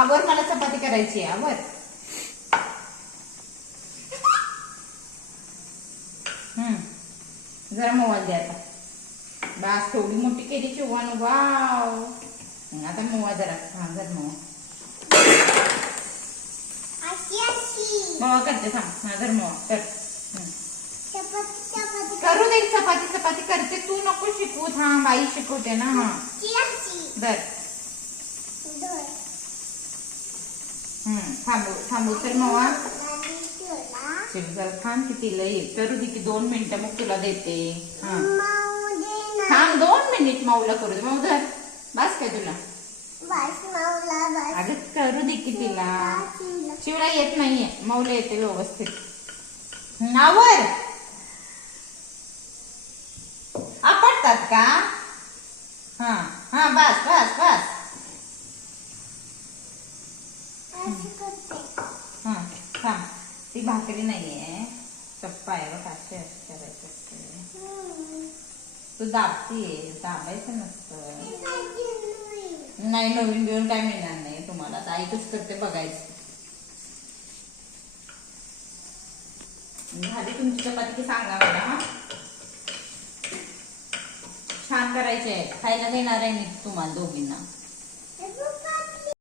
आवर, मला चपाती करायची आहे, आवर. जरा मोबाईल दे आता. बास, थोडी मोठी केली चिवण. वाव, आता मोवा जरा. जर मोवा करते, सांग. जर मोवा कर. करू दे, चपाती चपाती करते. तू नको शिकवू. थांब, आई शिकवते ना. हा बर. थांबू तर मोवा. जरा थांब, किती लई करू दे की 2 मिनिटं, मग तुला देते. थांब 2 मिनिट. माऊला करू दे. माऊ धर. बस काय तुला? अगं करू दे की तिला. शिवला येत नाहीये, माऊला येते व्यवस्थित. नावर आपटतात का? हा बस बस बस. थांब, ती भाकरी नाहीये, चप्पा आहे बघ. असे करायचं असते. तू दाबतीये, दाबायचं नसतं. नाही, नवीन घेऊन काय मिळणार नाही तुम्हाला. आता आई कसं करते बघायचं. झाली तुमची चपाती की सांगा मला. हा, छान करायची आहे. खायला देणार आहे मी तुम्हाला दोघींना.